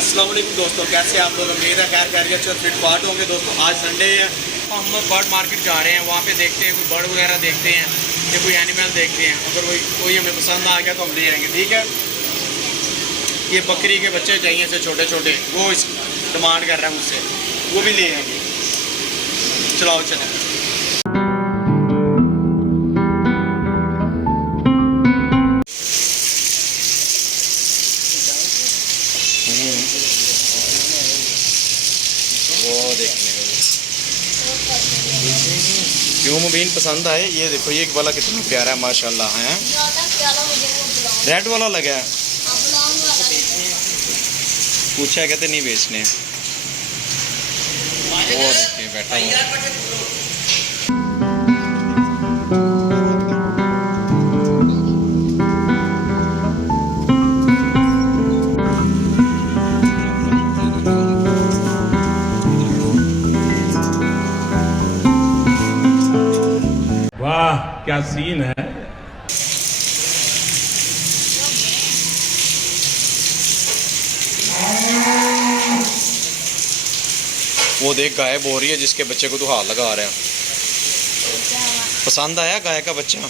अस्सलाम वालेकुम दोस्तों, कैसे आप लोग? उम्मीद है खैर खैरियत से फिट फाट होंगे। दोस्तों आज संडे है, हम बर्ड मार्केट जा रहे हैं। वहाँ पे देखते हैं कोई बर्ड वगैरह देखते हैं या कोई एनिमल देखते हैं। अगर कोई हमें पसंद आ गया तो हम ले आएंगे, ठीक है। ये बकरी के बच्चे चाहिए से छोटे छोटे, वो इस डिमांड कर रहा है मुझसे, वो भी ले आएंगे। चलाओ चलें। वो देखने को क्यों मुबीन पसंद आए। ये देखो ये वाला कितना प्यारा है माशाल्लाह है। रेड वाला लगा है, पूछा कहते नहीं बेचने। वो देखिए बैठा हुआ। वाह क्या सीन है। वो देख गाय बो रही है जिसके बच्चे को तो हाथ लगा रहे हैं। पसंद आया गाय का बच्चा?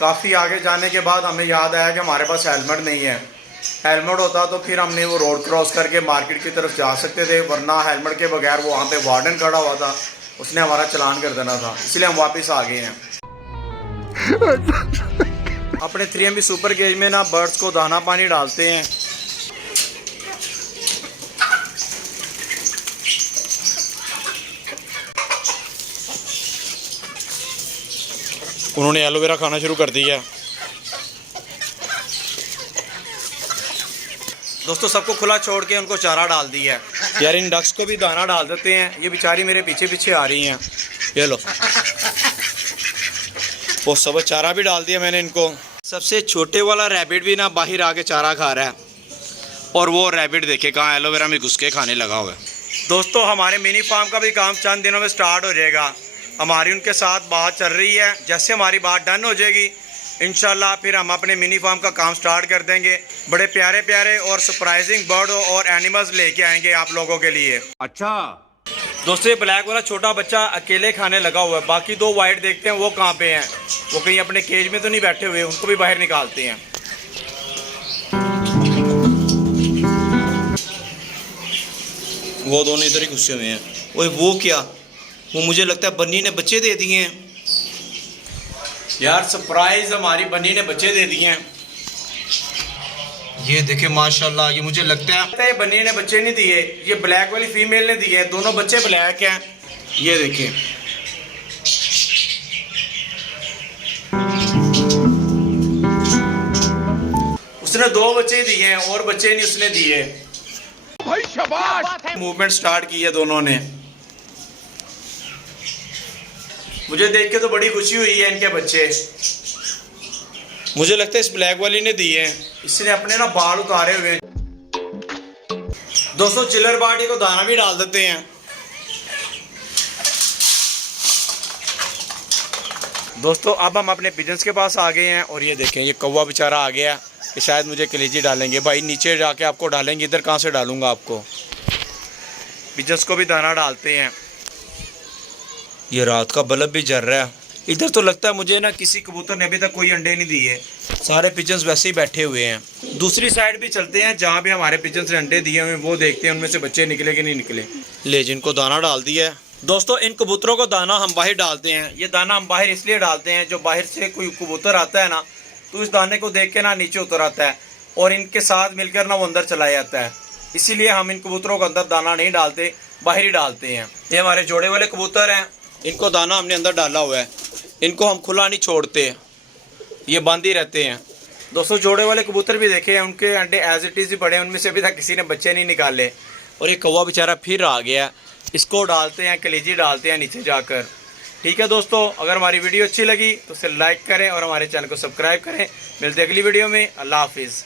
काफ़ी आगे जाने के बाद हमें याद आया कि हमारे पास हेलमेट नहीं है। हेलमेट होता तो फिर हमने वो रोड क्रॉस करके मार्केट की तरफ जा सकते थे, वरना हेलमेट के बगैर वो वहाँ पे वार्डन खड़ा हुआ था, उसने हमारा चलान कर देना था। इसलिए हम वापस आ गए हैं। अपने 3MB सुपर केज में ना बर्ड्स को दाना पानी डालते हैं। उन्होंने एलोवेरा खाना शुरू कर दिया। दोस्तों सबको खुला छोड़ के उनको चारा डाल दिया है। यार इन डक्स को भी दाना डाल देते हैं। ये बेचारी मेरे पीछे पीछे आ रही हैं। ये लो, वो सब चारा भी डाल दिया मैंने इनको। सबसे छोटे वाला रैबिट भी ना बाहर आके चारा खा रहा है, और वो रैबिट देखे कहाँ एलोवेरा में घुस के खाने लगा हुआ है। दोस्तों हमारे मिनी फार्म का भी काम चंद दिनों में स्टार्ट हो जाएगा। हमारी उनके साथ बात चल रही है। जैसे हमारी बात डन हो जाएगी इंशाल्लाह फिर हम अपने मिनी फार्म का काम स्टार्ट कर देंगे। बड़े प्यारे प्यारे और सरप्राइजिंग बर्ड और एनिमल्स लेके आएंगे आप लोगों के लिए। अच्छा दोस्तों ये ब्लैक वाला छोटा बच्चा अकेले खाने लगा हुआ है। बाकी दो वाइट देखते हैं वो कहाँ पे हैं। वो कहीं अपने केज में तो नहीं बैठे हुए, उनको भी बाहर निकालते हैं। वो दोनों इधर ही गुस्से हुए हैं। ओए वो क्या, वो मुझे लगता है बन्नी ने बच्चे दे दिए हैं। यार सरप्राइज, हमारी बन्नी ने बच्चे दे दिए हैं। ये देखे माशाल्लाह, ये मुझे लगता है ये बन्नी ने बच्चे नहीं दिए, ये ब्लैक वाली फीमेल ने दिए। दोनों बच्चे ब्लैक हैं। ये देखें, उसने 2 बच्चे दिए हैं और बच्चे नहीं उसने दिए। भाई शाबाश। मूवमेंट स्टार्ट की है दोनों ने। मुझे देख के तो बड़ी खुशी हुई है इनके बच्चे। मुझे लगता है इस ब्लैक वाली ने दिए हैं। इसने अपने ना बाल उतारे हुए हैं। दोस्तों चिल्लर बाटी को दाना भी डाल देते हैं। दोस्तों अब हम अपने पिजन्स के पास आ गए हैं, और ये देखें ये कौवा बेचारा आ गया कि शायद मुझे कलेजी डालेंगे। भाई नीचे जाके आपको डालेंगे, इधर कहाँ से डालूंगा आपको। पिजन्स को भी दाना डालते हैं। ये रात का बल्ब भी जल रहा है। इधर तो लगता है मुझे ना किसी कबूतर ने अभी तक कोई अंडे नहीं दिए। सारे पिजन्स वैसे ही बैठे हुए हैं। दूसरी साइड भी चलते हैं जहाँ भी हमारे पिजन्स ने अंडे दिए हुए, वो देखते हैं उनमें से बच्चे निकले कि नहीं निकले। ले जिनको दाना डाल दिया है। दोस्तों इन कबूतरों को दाना हम बाहर डालते हैं। ये दाना हम बाहर इसलिए डालते हैं, जो बाहर से कोई कबूतर आता है ना तो इस दाने को देख के ना नीचे उतर आता है और इनके साथ मिलकर ना वो अंदर चला जाता है। इसीलिए हम इन कबूतरों को अंदर दाना नहीं डालते, बाहर ही डालते हैं। ये हमारे जोड़े वाले कबूतर हैं, इनको दाना हमने अंदर डाला हुआ है। इनको हम खुला नहीं छोड़ते, ये बंद ही रहते हैं। दोस्तों जोड़े वाले कबूतर भी देखे हैं, उनके अंडे एज इट इज़ ही पड़े हैं, उनमें से अभी तक किसी ने बच्चे नहीं निकाले। और ये कौवा बेचारा फिर आ गया, इसको डालते हैं, कलेजी डालते हैं नीचे जाकर। ठीक है दोस्तों, अगर हमारी वीडियो अच्छी लगी तो उसे लाइक करें और हमारे चैनल को सब्सक्राइब करें। मिलते हैं अगली वीडियो में। अल्लाह हाफिज़।